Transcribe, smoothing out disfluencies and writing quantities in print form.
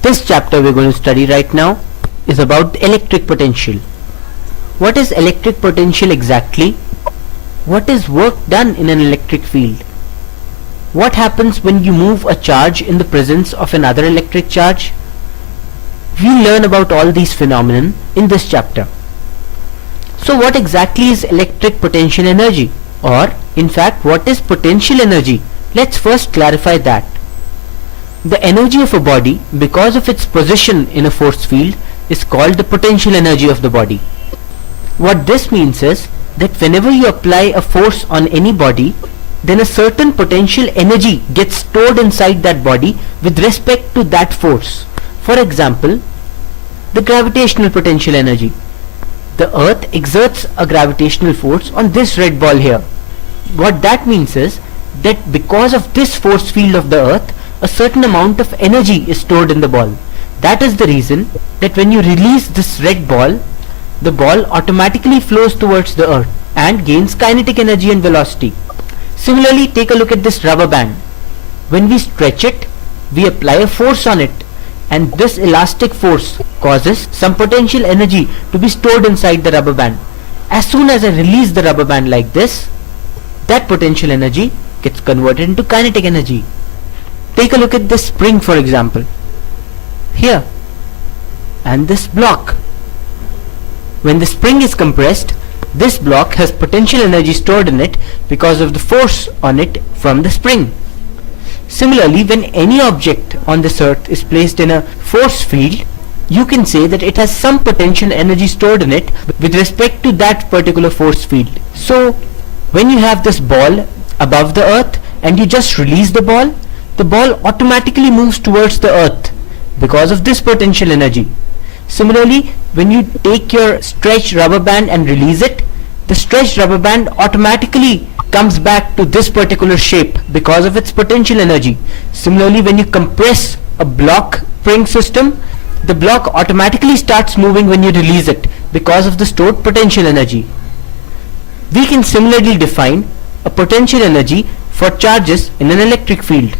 This chapter we're going to study right now is about electric potential. What is electric potential exactly? What is work done in an electric field? What happens when you move a charge in the presence of another electric charge? We'll learn about all these phenomena in this chapter. So what exactly is electric potential energy? Or, in fact, what is potential energy? Let's first clarify that. The energy of a body, because of its position in a force field, is called the potential energy of the body. What this means is that whenever you apply a force on any body, then a certain potential energy gets stored inside that body with respect to that force. For example, the gravitational potential energy. The earth exerts a gravitational force on this red ball here. What that means is that because of this force field of the earth, a certain amount of energy is stored in the ball. That is the reason that when you release this red ball, the ball automatically flows towards the earth and gains kinetic energy and velocity. Similarly, take a look at this rubber band. When we stretch it, we apply a force on it, and this elastic force causes some potential energy to be stored inside the rubber band. As soon as I release the rubber band like this, that potential energy gets converted into kinetic energy. Take a look at this spring, for example, here, and this block. When the spring is compressed, this block has potential energy stored in it because of the force on it from the spring. Similarly, when any object on this earth is placed in a force field, you can say that it has some potential energy stored in it with respect to that particular force field. So, when you have this ball above the earth and you just release the ball automatically moves towards the earth because of this potential energy. Similarly, when you take your stretched rubber band and release it, the stretched rubber band automatically comes back to this particular shape because of its potential energy. Similarly, when you compress a block spring system, the block automatically starts moving when you release it because of the stored potential energy. We can similarly define a potential energy for charges in an electric field.